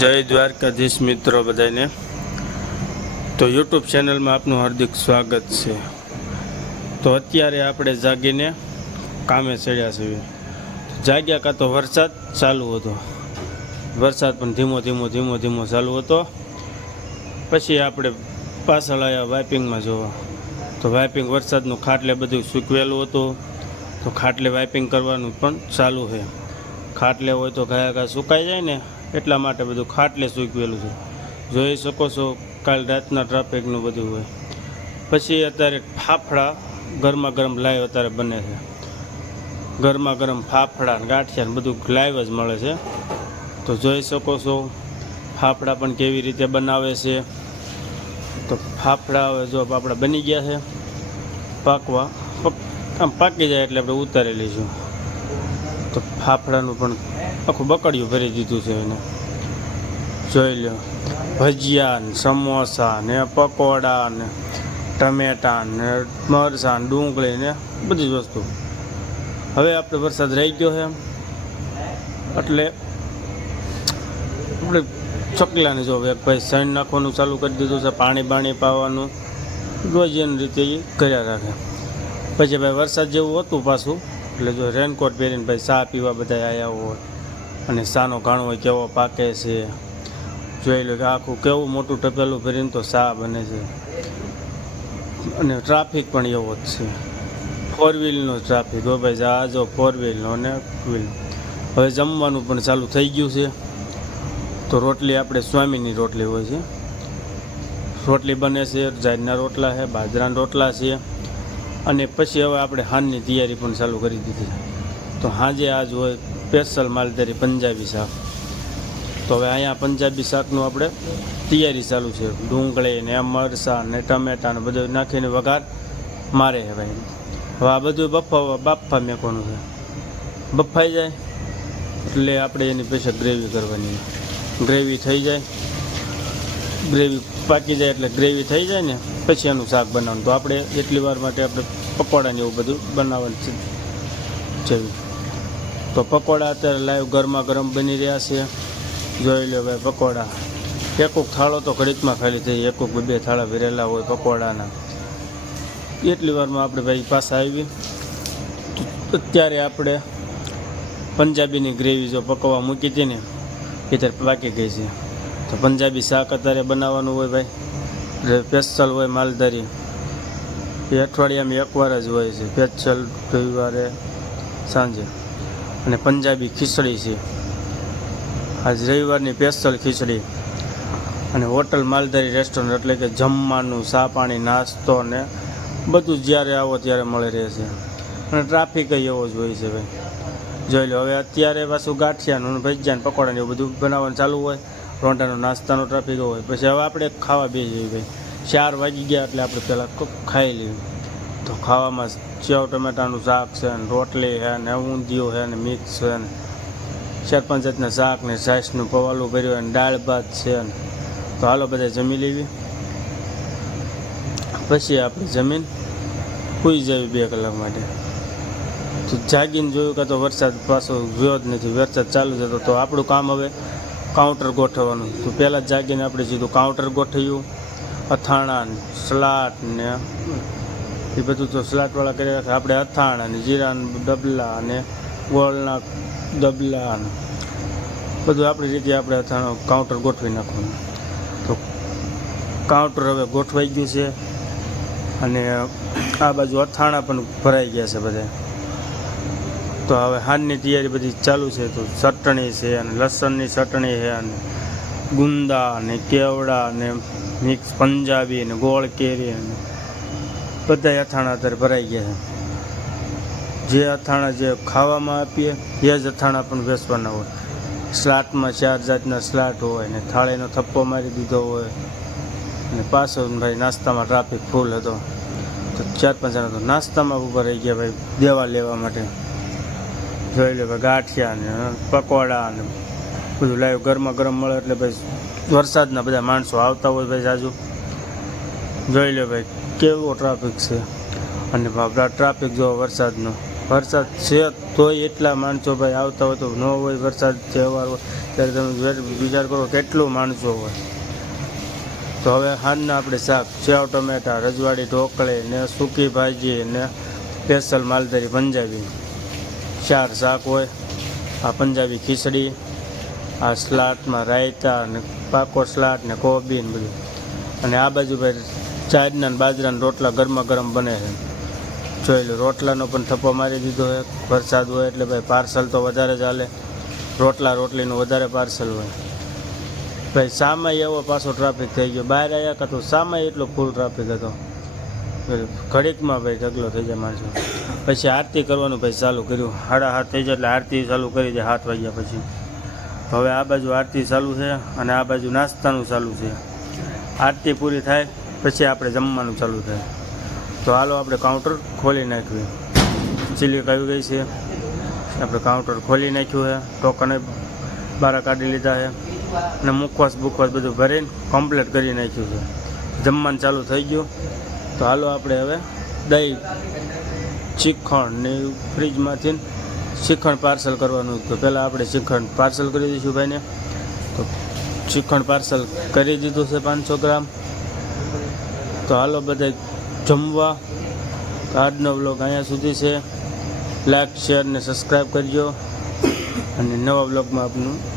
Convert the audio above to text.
જય દ્વારકાધીશ મિત્રો બધાને તો યુટ્યુબ ચેનલમાં આપનું હાર્દિક સ્વાગત છે. તો અત્યારે આપણે જાગીને કામે ચડ્યા છીએ. જાગ્યા કાં તો વરસાદ ચાલુ હતો. વરસાદ પણ ધીમો ધીમો ધીમો ધીમો ચાલુ હતો. પછી આપણે પાછળ આવ્યા વાઇપિંગમાં જોવા. તો વાઇપિંગ વરસાદનું ખાટલે બધું સૂકવેલું હતું. તો ખાટલે વાઇપિંગ કરવાનું પણ ચાલુ છે. ખાટલે હોય તો ઘાયા ઘા સુકાઈ જાય ને. એટલા માટે બધું ખાટલે સૂકવેલું છે. જોઈ શકો છો, કાલ રાતના ટ્રાફિકનું બધું હોય. પછી અત્યારે ફાફડા ગરમા ગરમ લાઈવ અત્યારે બને છે. ગરમા ગરમ ફાફડા ગાંઠિયા બધું લાઈવ જ મળે છે. તો જોઈ શકો છો, ફાફડા પણ કેવી રીતે બનાવે છે. તો ફાફડા હવે જો આપણા બની ગયા છે, પાકવા. આમ પાકી જાય એટલે આપણે ઉતારી લઈશું. તો ફાફડાનું પણ આખું બકડિયું ભરી દીધું છે એને. જોઈ લો ભજીયા ને સમોસા ને પકોડા ને ટમેટા ને મરચાં ને ડુંગળી ને બધી જ વસ્તુ. હવે આપણે વરસાદ રહી ગયો છે એટલે આપણે ચકલાને જો ભાઈ સૈન નાખવાનું ચાલુ કરી દીધું છે, પાણી બાણી પાવાનું. રોજ એની રીતે એ કર્યા રાખે. પછી ભાઈ વરસાદ જેવું હતું પાછું. એટલે જો રેનકોટ પહેરીને ભાઈ ચા પીવા બધા આવ્યા હોય. અને સાનો ઘાણો કેવો પાકે છે. જોઈ લો કે આખું કેવું મોટું ટપેલું ભરીને તો સા બને છે. અને ટ્રાફિક પણ એવો જ છે. ફોર વ્હીલનો ટ્રાફિક હો ભાઈ જહાજો ફોર વ્હીલનો અને વ્હીલ હવે જમવાનું પણ ચાલુ થઈ ગયું છે. તો રોટલી આપણે સ્વામીની રોટલી હોય છે. રોટલી બને છે જાજના રોટલા છે, બાજરાના રોટલા છે. અને પછી હવે આપણે હાનની તૈયારી પણ ચાલુ કરી દીધી તો હાજે આજ હોય સ્પેશિયલ માલધારી પંજાબી શાક. તો હવે અહીંયા પંજાબી શાકનું આપણે તૈયારી ચાલુ છે. ડુંગળી ને મરચાં ને ટમેટાં ને બધું નાખીને વઘાર મારે ભાઈ. હવે આ બધું બફા બાફા મેકવાનું છે. બફાઈ જાય એટલે આપણે એની પછી ગ્રેવી કરવાની. ગ્રેવી થઈ જાય. ગ્રેવી પાકી જાય એટલે ગ્રેવી થઈ જાય ને પછી એનું શાક બનાવવાનું. તો આપણે એટલી વાર માટે આપણે પકોડા ને એવું બધું બનાવવાનું છે. જેવી. તો પકોડા અત્યારે લાઈવ ગરમા ગરમ બની રહ્યા છે. જોઈ લો ભાઈ પકોડા. એકુક થાળો તો ઘડીકમાં ખાલી થઈ એકુક બે થાળા ભરેલા હોય પકોડાના. એટલી વારમાં આપણે ભાઈ પાછા આવી અત્યારે આપણે પંજાબીની ગ્રેવી જો પકવવા મૂકી હતી ને, એ ત્યારે પાકી ગઈ છે. તો પંજાબી શાક અત્યારે બનાવવાનું હોય ભાઈ. સ્પેશિયલ હોય માલધારી. એ અઠવાડિયામાં એકવાર જ હોય છે. સ્પેશિયલ રવિવારે સાંજે. અને પંજાબી ખીચડી છે. આજ રવિવારની સ્પેશિયલ ખીચડી. અને હોટલ માલધારી રેસ્ટોરન્ટ એટલે કે જમવાનું, ચા પાણી, નાસ્તો ને બધું જ્યારે આવો ત્યારે મળી રહે છે. અને ટ્રાફિક એવો જ હોય છે ભાઈ. જોઈ લો, હવે અત્યારે પાછું ગાંઠિયાનું ભજીયાને પકોડાને એવું બધું બનાવવાનું ચાલુ હોય. રોંઢાનો નાસ્તાનો ટ્રાફિક હોય. પછી હવે આપણે ખાવા બેસીએ ભાઈ. ચાર વાગી ગયા એટલે આપણે પહેલાં ખાઈ લઈએ. તો ખાવામાં સેવ ટમેટાનું શાક છે ને રોટલી છે ને ઊંધિયું છે ને મિક્સ છે ને ચાર પાંચ જાતના શાક ને છાશનું પવાલું ભર્યું ને દાળ ભાત છે ને. તો હાલો બધા જમી લેવી. પછી આપણે જમીન સૂઈ જવી બે કલાક માટે. તો જાગીને જોયું કે તો વરસાદ પાછો જોયો જ નથી, વરસાદ ચાલુ જતો તો આપણું કામ હવે કાઉન્ટર ગોઠવવાનું. તો પહેલાં જાગીને આપણે સીધું કાઉન્ટર ગોઠવ્યું. અથાણા સલાડ ને એ બધું તો સલાડવાળા કરી રાખે આપણે અથાણા ને જીરાના ડબલા અને ગોળના ડબલા બધું આપણી રીતે આપણે અથાણો કાઉન્ટર ગોઠવી નાખવાનું. તો કાઉન્ટર હવે ગોઠવાઈ ગયું છે અને આ બાજુ અથાણા પણ ભરાઈ ગયા છે બધા. તો હવે હાનની તૈયારી બધી ચાલુ છે. તો ચટણી છે અને લસણની ચટણી છે અને ગુંદા અને કેવડા અને મિક્સ પંજાબી અને ગોળ કેરી અને બધા અથાણા અત્યારે ભરાઈ ગયા છે. જે અથાણા જે ખાવામાં આપીએ, એ જ અથાણા પણ વેચવાના હોય. સ્લાટમાં ચાર જાતના સ્લાટ હોય ને થાળીનો થપ્પો મારી દીધો હોય અને પાછો ભાઈ નાસ્તામાં ટ્રાફિક ફૂલ હતો. તો ચાર પાંચ જણા તો નાસ્તામાં ઊભા રહી ગયા ભાઈ, દેવા લેવા માટે. જોઈ લે ભાઈ ગાંઠિયા ને પકોડા ને, બધું લાવ્યું. ગરમા ગરમ મળે એટલે ભાઈ વરસાદના બધા માણસો આવતા હોય ભાઈ જાજુ. જોઈ લો ભાઈ, કેવો ટ્રાફિક છે. અને બાપરા ટ્રાફિક જો વરસાદનો, વરસાદ છે તોય એટલા માણસો ભાઈ આવતા હોય તો ન હોય વરસાદ, તહેવાર હોય, ત્યારે તમે વિચાર- કરો કેટલું માણસો હોય. તો હવે હાલના આપણે શાક સેવ ટમેટા, રજવાડી, ઢોકળી ને સૂકી ભાજી ને સ્પેશલ માલધારી પંજાબી. ચાર શાક હોય, આ પંજાબી ખીચડી, આ સ્લાટમાં રાયતા ને પાકો સ્લાટ ને કોબી ને બધું. અને આ બાજુ ભાઈ ચાદના ને બાજરાના રોટલા ગરમા ગરમ બને છે. જોઈ લો, રોટલાનો પણ થપ્પો મારી દીધો હોય વરસાદ હોય એટલે ભાઈ પાર્સલ તો વધારે ચાલે. રોટલા રોટલીનું વધારે પાર્સલ હોય. ભાઈ સામાય એવો પાછો ટ્રાફિક થઈ ગયો. બહાર આવ્યા કાં તો સામાય એટલો ફૂલ ટ્રાફિક હતો. ઘડીકમાં ભાઈ ઢગલો થઈ જાય માણસો. પછી આરતી કરવાનું ભાઈ ચાલુ કર્યું. સાડા હાથ થઈ જાય એટલે આરતી ચાલુ કરી દે હાથ વાગ્યા પછી. હવે આ બાજુ આરતી ચાલુ છે અને આ બાજુ નાસ્તાનું ચાલુ છે. આરતી પૂરી થાય. પછી આપણે જમવાનું ચાલુ થાય. તો હાલો આપણે કાઉન્ટર ખોલી નાખ્યું. ચીલી આવી ગઈ છે? આપણે કાઉન્ટર ખોલી નાખ્યું છે. ટોકન બહાર કાઢી લીધા છે. અને મુખવાસ બુખવાસ બધું ભરીને કમ્પ્લીટ કરી નાખ્યું છે. જમવાનું ચાલુ થઈ ગયું. તો હાલો આપણે હવે દહીં શ્રીખંડ ને ફ્રીજમાંથી શ્રીખંડ પાર્સલ કરવાનું તો પહેલાં આપણે શ્રીખંડ પાર્સલ કરી દઈશું ભાઈને. તો શ્રીખંડ પાર્સલ કરી દીધું છે પાંચસો ગ્રામ. તો હાલો બધા જમવા. આજનો બ્લોગ અહીંયા સુધી છે. લાઈક શેર ને સબસ્ક્રાઈબ કરજો. અને નવા બ્લોગમાં આપનું